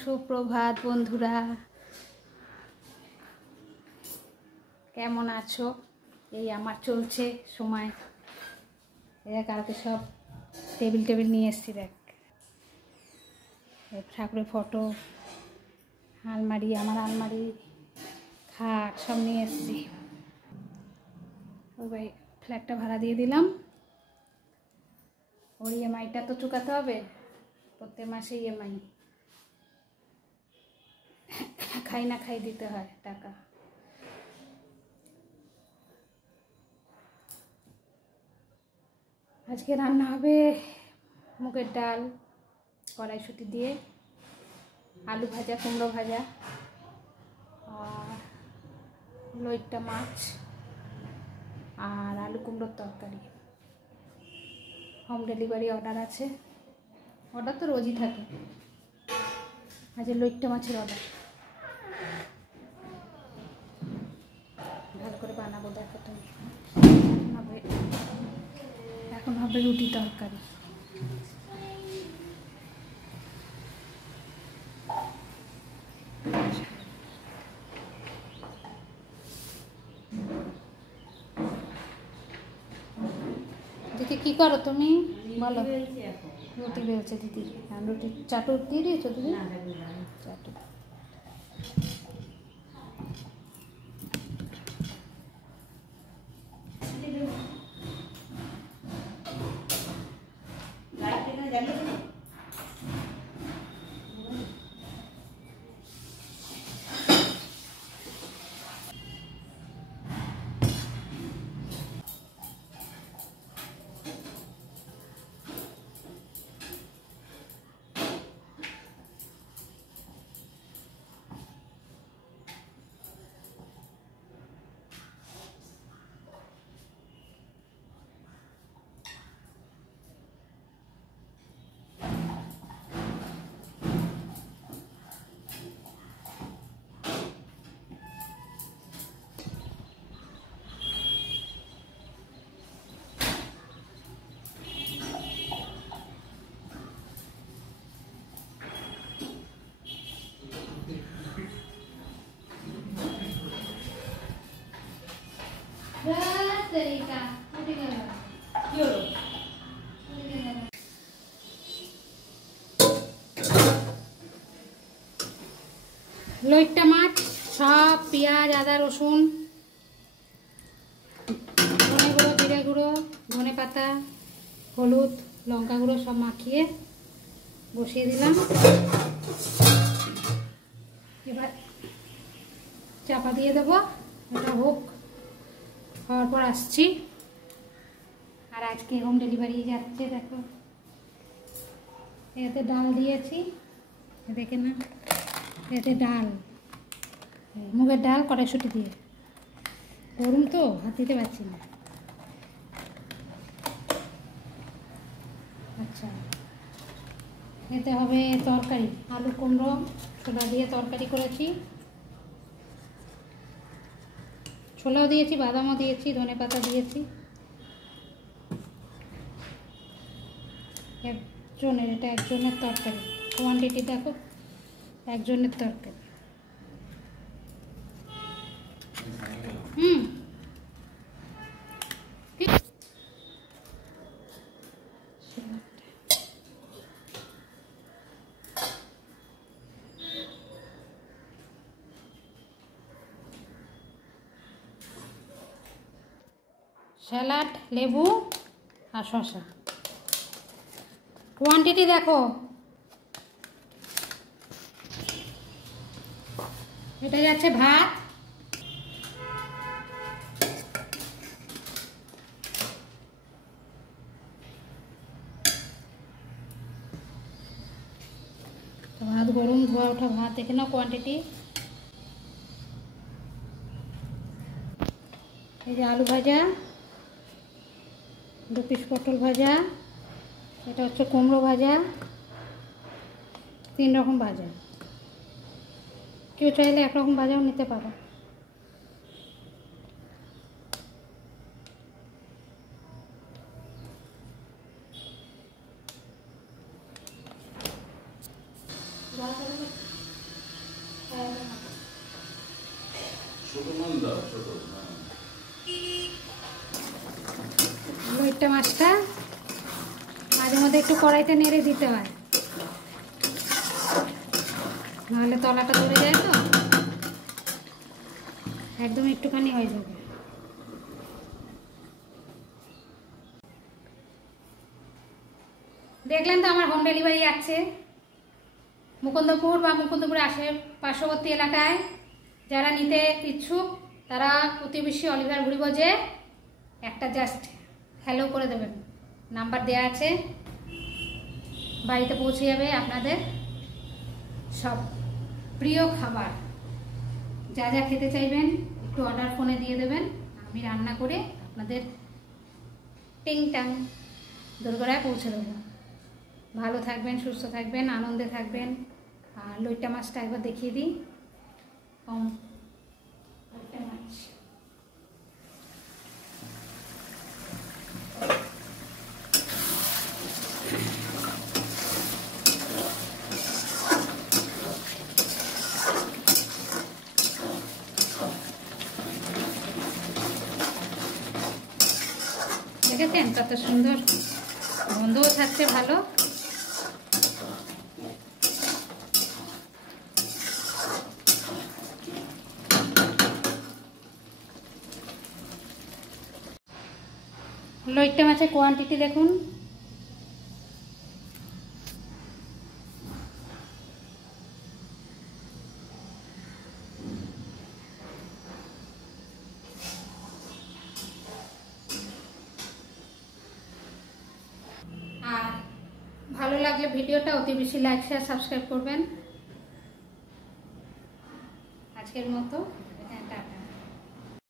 সুপ্রভাত বন্ধুরা, কেমন আছো? এই আমার চলছে সময়। এরা কালকে সব টেবিল নিয়ে এসেছি। দেখ, ঠাকুরের ফটো, আলমারি, আমার আলমারি, খাট সব নিয়ে এসেছি। ওই ফ্ল্যাটটা ভাড়া দিয়ে দিলাম। ওর ইএমআইটা তো চুকাতে হবে, প্রত্যেক মাসে ইএমআই খাই না খাই দিতে হয় টাকা। আজকে রান্না হবে মুগের ডাল, কড়াইশুঁটি দিয়ে, আলু ভাজা, কুমড়ো ভাজা, আর লইট্টা মাছ, আর আলু কুমড়োর তরকারি। হোম ডেলিভারি অর্ডার আছে। অর্ডার তো রোজই থাকে। আজ লইট্টা মাছের অর্ডার। ভালো করে বানাবো, দেখো তুমি। এখন হবে রুটি তরকারি। দিদি কি করো তুমি? বলো। রুটি বেলছে দিদি। রুটি চাটু দিয়ে দিয়েছো দিদি? চাটু। লইট্টা মাছ, সব পেঁয়াজ, আদা, রসুন, ধনে গুঁড়ো, জিরে গুঁড়ো, ধনে পাতা, হলুদ, লঙ্কা গুঁড়ো সব মাখিয়ে বসিয়ে দিলাম। এবার চাপা দিয়ে দেবো, এটা হোক, হওয়ার পর আসছি। আর আজকে হোম ডেলিভারি যাচ্ছে। দেখো, এতে ডাল দিয়েছি, দেখে না, এতে ডাল, মুগের ডাল কড়াইশুঁটি দিয়ে। গরম তো, হাত দিতে পারছি না। আচ্ছা, এতে হবে তরকারি, আলু কুমড়ো ছোলা দিয়ে তরকারি করেছি। ছোলাও দিয়েছি, বাদামও দিয়েছি, ধনে পাতা দিয়েছি। এটা একজনের তরকারি। কোয়ান্টিটি দেখো, একজনের তরকারি। স্যালাড, লেবু আর শসা। কোয়ান্টিটি দেখো, এটা যাচ্ছে ভাত, ভাত গরম, ধোয়া ওঠা ভাত। দেখে নাও কোয়ান্টিটি। এই যে আলু ভাজা, 2 পিস পটল ভাজা, এটা হচ্ছে কুমড়ো ভাজা, 3 রকম ভাজা। কেউ চাইলে 1 রকম ভাজাও নিতে পারো। লইট্টা মাছটা মাঝে মধ্যে একটু কড়াইতে নেড়ে দিতে হয়, নাহলে তলাটা ধরে যায় তো, একদম একটুখানি হয়ে যাবে। দেখলেন তো আমার হোম ডেলিভারি আছে মুকুন্দপুর বা মুকুন্দপুরের পার্শ্ববর্তী এলাকায়। যারা নিতে ইচ্ছুক তারা প্রতিবেশী অলিভার ভুড়িভোজে একটা জাস্ট হ্যালো করে দেবেন, নাম্বার দেওয়া আছে, বাড়িতে পৌঁছে যাবে আপনাদের সব প্রিয় খাবার। যা যা খেতে চাইবেন একটু অর্ডার ফোনে দিয়ে দেবেন, আমি রান্না করে আপনাদের টিং টাং দোরগোড়ায় পৌঁছে দেবো। ভালো থাকবেন, সুস্থ থাকবেন, আনন্দে থাকবেন। আর লইট্টা মাছটা একবার দেখিয়ে দিই। লইট্টা মাছ দেখেছেন কত সুন্দর গন্ধও থাকছে ভালো। লইট্টা মাছের কোয়ান্টিটি দেখুন, আর ভালো লাগলে ভিডিওটা অতি বেশি লাইক শেয়ার সাবস্ক্রাইব করবেন। আজকের মতো